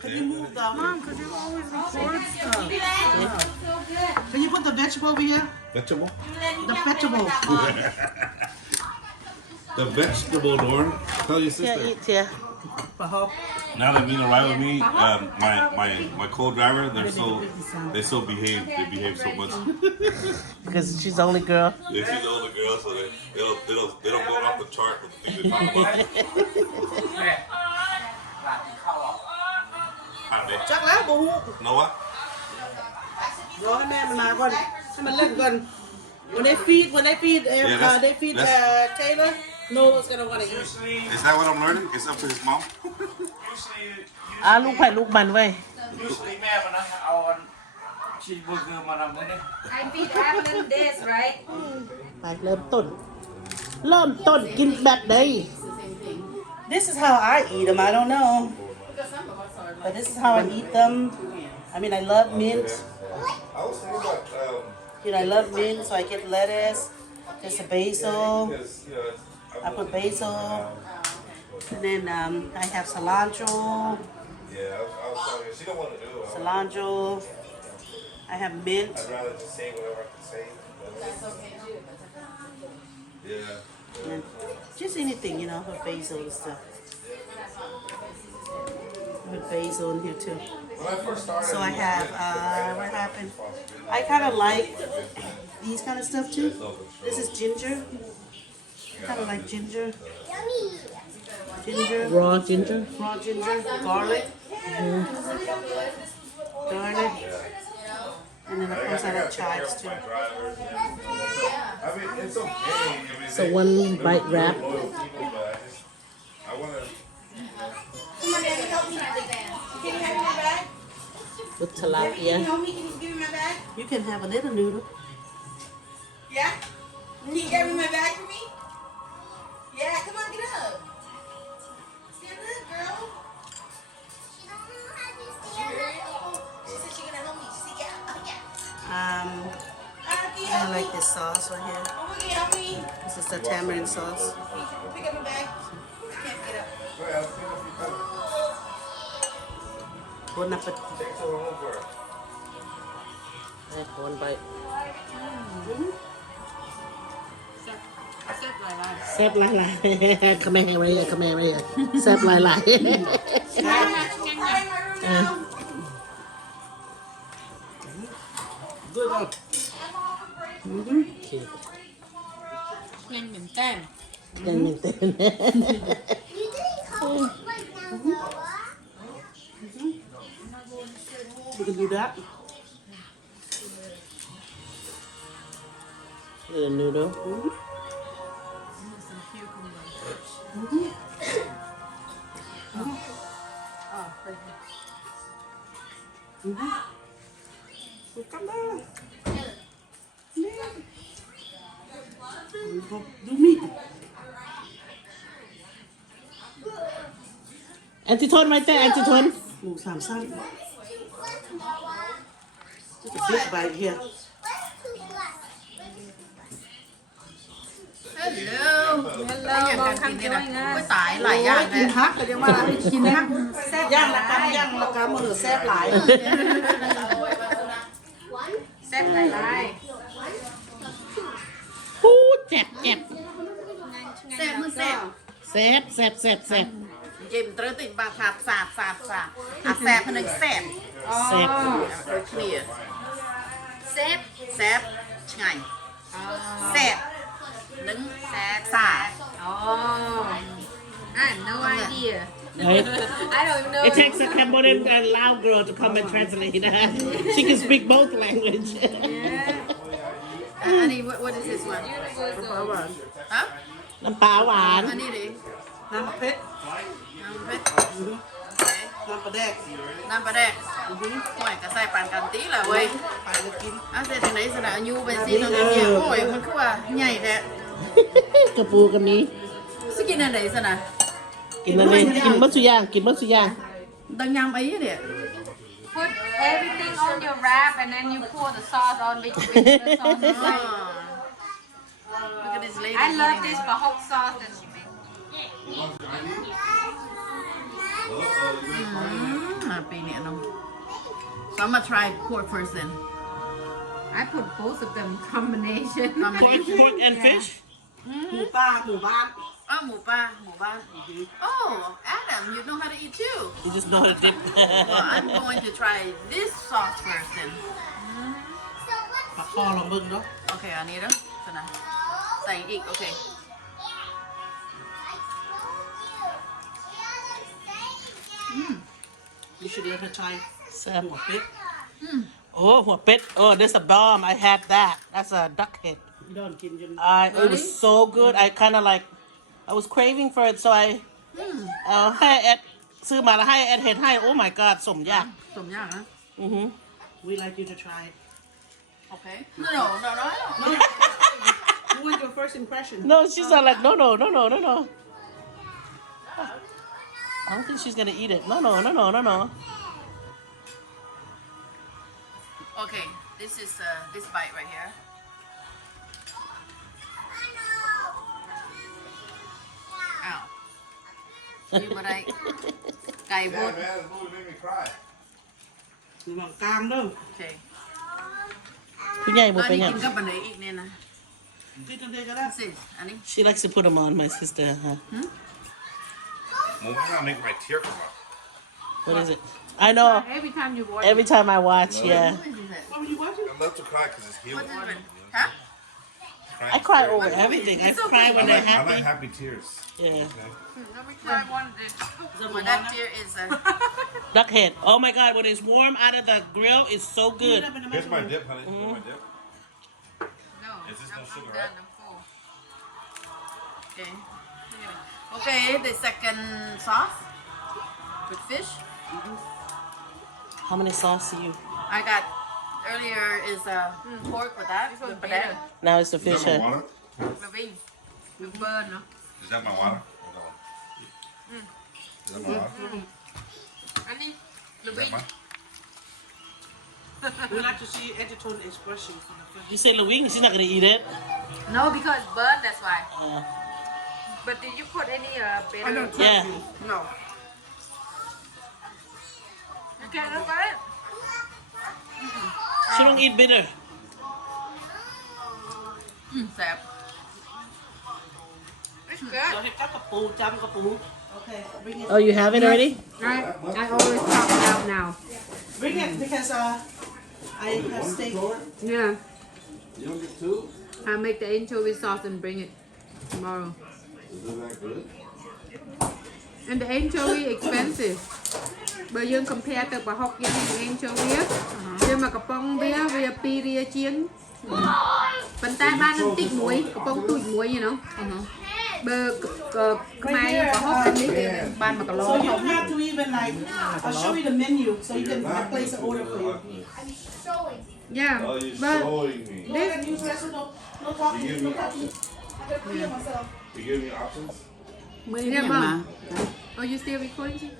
Can you move the mom? Because you always record stuff. Can you put the vegetable over here? Vegetable? The vegetable. The vegetable, Lauren. Tell your sister. Here, eat here. Now that Mina ride with me, my co-driver, they're so behaved. They behave so much. Because she's the only girl. Yeah, she's the older girl, so they don't go off the chart with the things they talk about. Chắc lá bụng. Know what? รอให้แม่มันมาก่อนให้มันเล่นก่อน When they feed Taylor, Noah's gonna want to eat. Is that what I'm learning? It's up to his mom. ลูกไผ่ลูกมันเว้ย Usually แม่มันนะเอาชีสเบอร์เกอร์มาทำเนี่ย I feed Evelyn this, right? ไปเริ่มต้นกินแบบใด This is how I eat them. I don't know, but this is how I eat them. I mean, I love mint. I love mint, so I get lettuce. There's a basil. I put basil, and then I have cilantro. Yeah, I was telling her she don't want to do it. Cilantro. I have mint. I'd rather just say whatever I can say. Yeah. And just anything, with basil and stuff. With basil in here too. When I first started, So I have, what happened? I kind of like these kind of stuff too. This is ginger. Kind of like ginger. raw ginger Raw ginger, garlic. Garlic. And then of course I like chives too. I mean, it's okay. so one bite wrap Loyal people, but I want to. Come on, Daddy, help me. Can you have my bag? with Can tilapia you help me? Can you give me my bag? You can have a little noodle. Yeah? Can you grab me my bag for me? Yeah, come on, get up. Stand up, girl. She don't know how to stand up. She said she's gonna help me. She said, yeah, oh, yeah. I like this sauce right here. Oh, okay, help me. This is the tamarind sauce. Pick up my bag. I can't get up. Bon appetit. one bite แซ่บหลายๆขแม่ไว้ขแม่ไว้แซ่บหลาย Good one. nhanh mình tên ๆยังมีเต้น We can do that. little noodle Come on. Do meat. แอนติโทนไหมเต้แอนติโทน หมูสามสั้น Just a big bite here. hello มองคำช่วยนะตายหลาย โอ้ยกินฮักเลยจังว่ากินฮักย่างละกำมือแซ่บหลาย แซ่บหลายหลาย ปูเจ็บ แซ่บมือแซ่บ แซ่บ จิ้มตรึติดปากขาดสาบอ่ะแซ่บพนึงแซ่บ แซ่บ โดยเคลียร์แซ่บไงแซ่บนึ่งแซ่บสาบ I have no idea. right I don't know. it takes a Cambodian loud girl to come and translate she can speak both language Honey, what is this one? ฮะ น้ำปลาหวาน อันนี้ดิ น้ำเพชร น้ำเพชร น้ำปลาแดก น้ำปลาแดกห่วยกระใส่ปานกันตีละเว้ย ไปเลยกิน อ่ะเสร็จทางไหนสนะยูเป็นซีตรงนี้เนี่ยโอ้ยมันคือว่าใหญ่แท้ กระปูกับนี้ สิกินอันไหนสนะ กินอะไรกินมัตสุย่างดังยำไอ้เนี่ย Put everything on your wrap and then you pour the sauce on with the sauce inside. Look at this lady. I love this bahok sauce that she makes. So I'm gonna try pork first then. I put both of them combination. Pork and fish. หมูป่าหมู่บ้าน Oh, หมูป่า Oh, Adam, you know how to eat too. You just know how to dip. Well, I'm going to try this sauce first then. ปักคอลองเบิ่งเนาะ Okay, I need it. So now, say it. Okay. You should let her try แซ่บ หัวเป็ด Oh, หัวเป็ด Oh, that's a bomb. I had that. That's a duck head. ยอนกินจน It was so good. I kind of like, I was craving for it, so I ให้แอดซื้อมาแล้วให้แอดเห็ดให้ Oh my god สมยาก สมยากนะ we like you to try it. Okay. No. You want your first impression No, she's not like, no. I don't think she's gonna eat it. No. Okay, this is this bite right here. Ow. See what I ไก่บ Yeah, ด man, this movie made me cry. ระหว่างกลางเด้อ Okay. ผู้ใหญ่หม แล้ ด ว ไป นี่ ไง กินกับอันไหนอีกเนี่ยนะ กินจนเด็กก็ได้ This is อันนี้ She likes to put them on, my sister. Huh? Movie gonna make my tear come out. What is it? I know. Every time you watch Every time I watch, yeah. What is it? What were you watching I love to cry because it's healing. What is it? Huh? I cry over everything. I It's okay. cry when I they're like happy. happy tears. Yeah. Okay. Let me try one of this. Well, that tear is Duck head. Oh my god, when it's warm out of the grill, it's so good. Here's my dip, honey. Here's my dip. No, Is this no I'm sugar, done. right? I'm full. okay. Okay, the second sauce with fish. How many sauce do you? I got earlier is pork with that. This one's With that. better. Now it's the Is fish that my head. water? The wings. The burn, no? Is that my water? Is that my water? I need the Is that wings. mine? we like to see attitude expression from the first You say Louise, she's not gonna eat it. No, because burn, that's why. Uh, But did you put any I bitter? don't trust Yeah. you no You can't look at it. she don't eat bitter. Sap. It's เรา good. เห็ดกับกระปูจำกระปู Okay bring it Oh, you have it already? I always chop it out now. bring it because I have steak Yeah. You don't get two? I make the anchovy sauce and bring it tomorrow. Is it that good? And the anchovy expensive. Bởi dương compare từ bà học với anchovy á. Nhưng mà cặp bông với piria chiên. Phần tay ba năm tích muối, cặp bông tụi muối you know. Bờ mai bà học anh đi ban mà cà so lô. you don't have to even like I'll show you the menu so you can place an order for you Yeah. Oh, you're But showing me. no use vessel no talking You give no me talking options. I can clear myself You give me options? yeah, mom. Oh, you still recording?